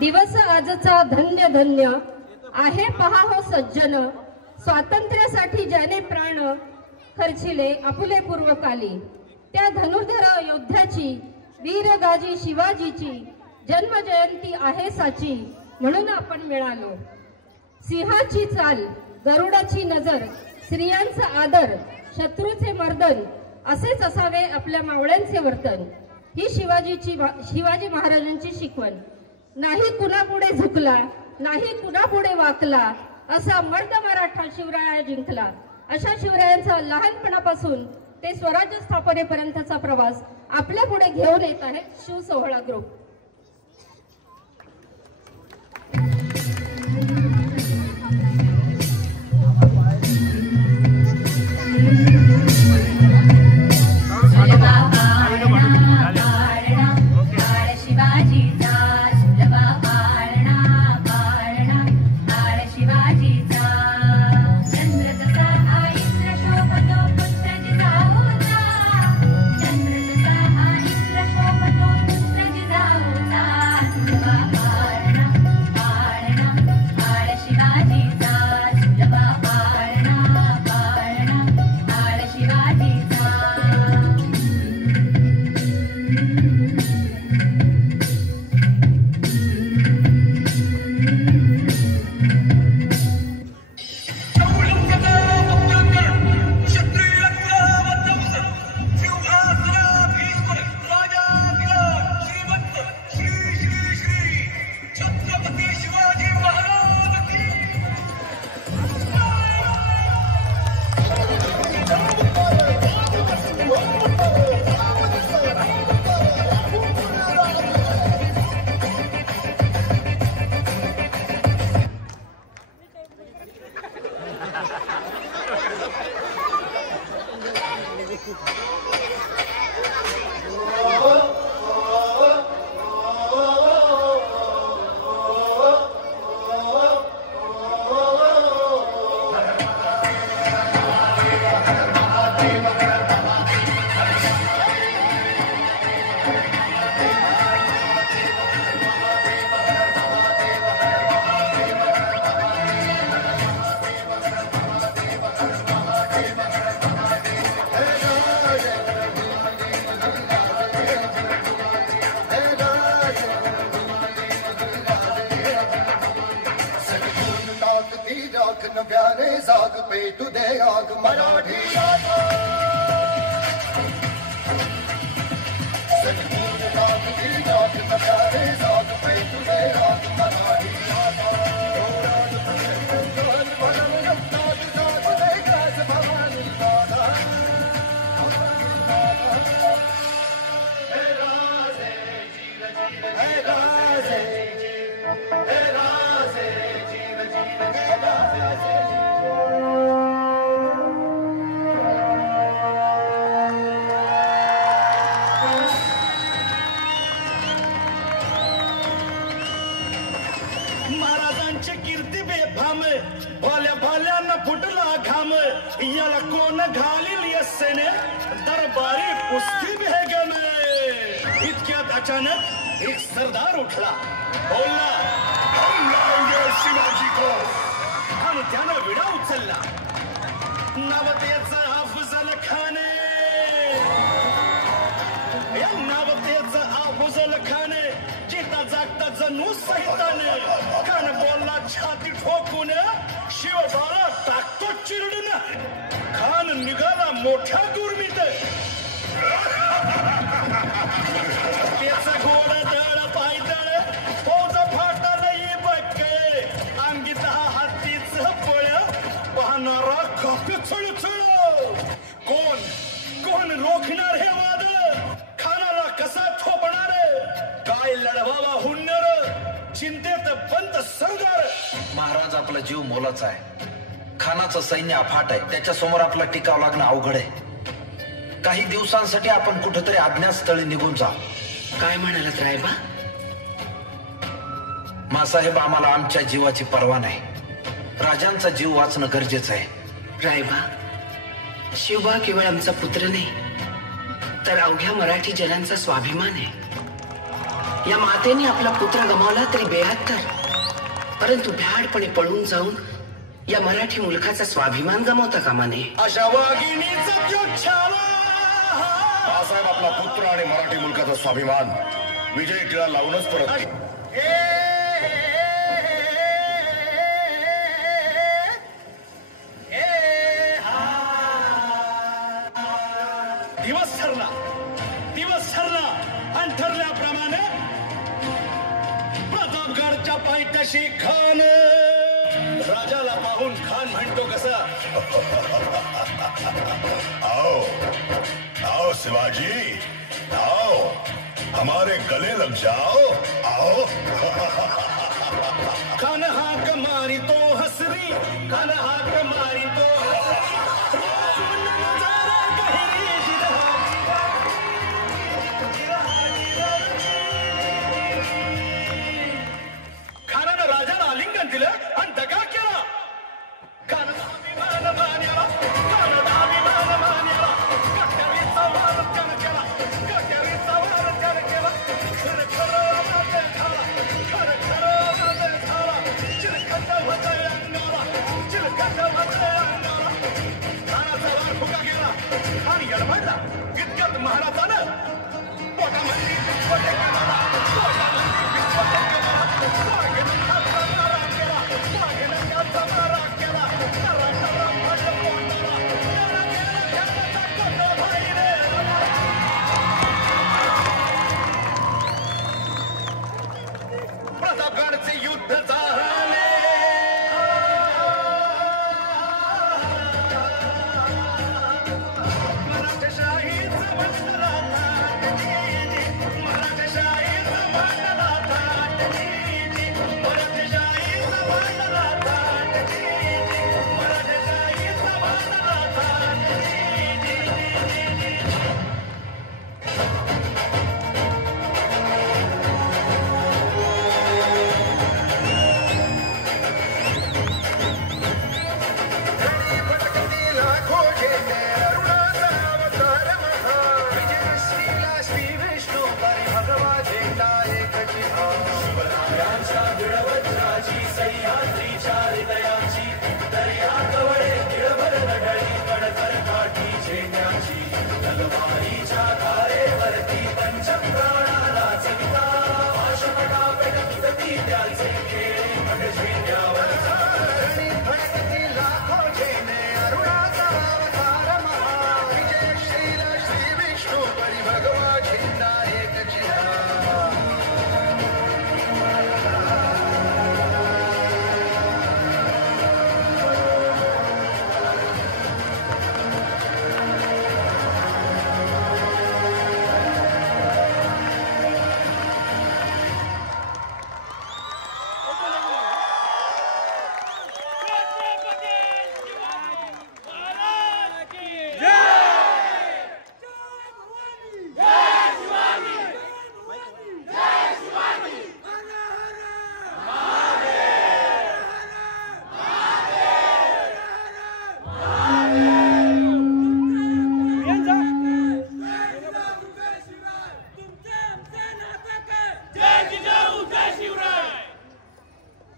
दिवस आजचा धन्य धन्य आहे पहा हो सज्जन, स्वातंत्र्यासाठी ज्याने प्राण खर्चिले आपुले पूर्वकाली, त्या धनुर्धर योद्ध्याची वीरगाजी शिवाजीची जन्मजयंती आहे साची, म्हणून आपण मिळालो. सिंहाची चाल, गरुडाची नजर, स्त्रियांचा आदर, शत्रूचे मर्दन, असेच असावे आपल्या मावळ्यांचे वर्तन. ही शिवाजी महाराजांची शिकवण. नाही कुणापुढे झुकला, नाही कुणापुढे वाकला, असा मर्द मराठा शिवराया जिंकला. अशा शिवरायांचा लहानपणापासून ते स्वराज्य स्थापनेपर्यंतचा प्रवास आपल्या पुढे घेऊन येत आहे शिवसोहळा ग्रुप. सैन्य अफाट आहे, त्याच्या समोर आपला टिकाव लागणं अवघड आहे. काही दिवसांसाठी आपण कुठेतरी अज्ञातस्थळी निघून जा. काय म्हणालात रायबा? मासाहेब, आम्हाला आमच्या जीवाची पर्वा नाही. राजांचा जीव वाचणं गरजेचं आहे. रायबा, शिवबा केवळ आमचा पुत्र नाही, तर अवघ्या मराठी जनांचा स्वाभिमान आहे. या मातेने आपला पुत्र गमावला तरी 72, परंतु भ्याडपणे पळून जाऊन या मराठी मुलखाचा स्वाभिमान गमावता कामा नये. अशा वाघिणीचा ज्योच्छाला बाळासाहेब आपला पुत्र आणि मराठी मुलकाचा स्वाभिमान विजय टिळा लावूनच परत. दिवस ठरला आणि ठरल्याप्रमाणे प्रतापगडच्या पायथ्याशी खान राजाला पाहून खान म्हणतो कसा, आओ आओ शिवाजी आओ, हमारे गले लग जाओ आओ. खान हाक मारी तो हसरी, खान हाक मारी तो खानानं राजाला आलिंगन दिलं आणि दगा केला. खानाचा अभिमान मान्याला, खानाचा अभिमान मान्याला, कट्यारीचा वार त्यानं केला, कट्यारीचा वार त्यानं केला. खरं खरं माझं झाला, खरं खरं माझं झाला. चिरखंड होतंय अंगाला, चिरखंड होतंय अंगाला. खानाचा वार फुका गेला आणि यडमडला. इतक्यात महाराजानं पोटामध्ये विस्फोट केला, पोटामध्ये विस्फोट केला. वाघेनं त्याचा मारा केला, वाघेनं त्याचा मारा केला. टरा टरा पडलं पोटाला, गेला गेला त्याचा कोंडा बाहेर. प्रतापगडचे युद्ध झाले. मराठेशाहीचं बंडला ताटली, मराठेशाहीचं बंडला ताटली, मराठेशाहीचं बंडला ताटली, मराठेशाहीचं बंडला ताटली.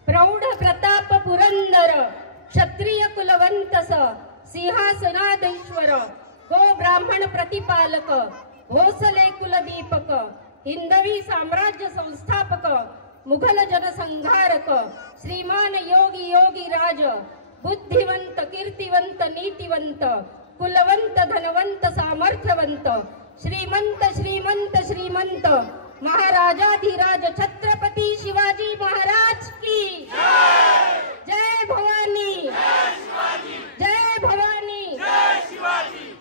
प्रौढ प्रताप पुरंदर क्षत्रिय कुलवंतस सिंहासनाधीश्वर गो ब्राह्मण प्रतिपालक भोसले कुलदीपक हिंदवी साम्राज्य संस्थापक मुघल जनसंहारक श्रीमान योगी योगी राज बुद्धिवंत कीर्तिवंत नीतिवंत कुलवंत धनवंत सामर्थ्यवंत श्रीमंत श्रीमंत श्रीमंत महाराजाधिराज छत्रपती शिवाजी महाराज की जय भवानी, जय भवानी,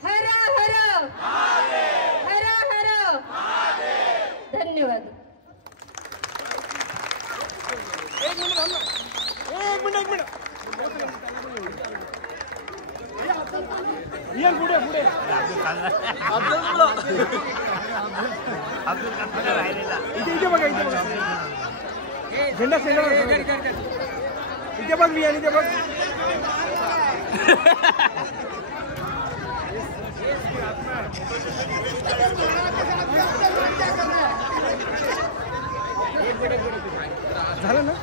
हर हर हर हर. धन्यवाद. इथे बघा, इथे बघा झेंडा इथे बघ मी इथे बघ. झालं ना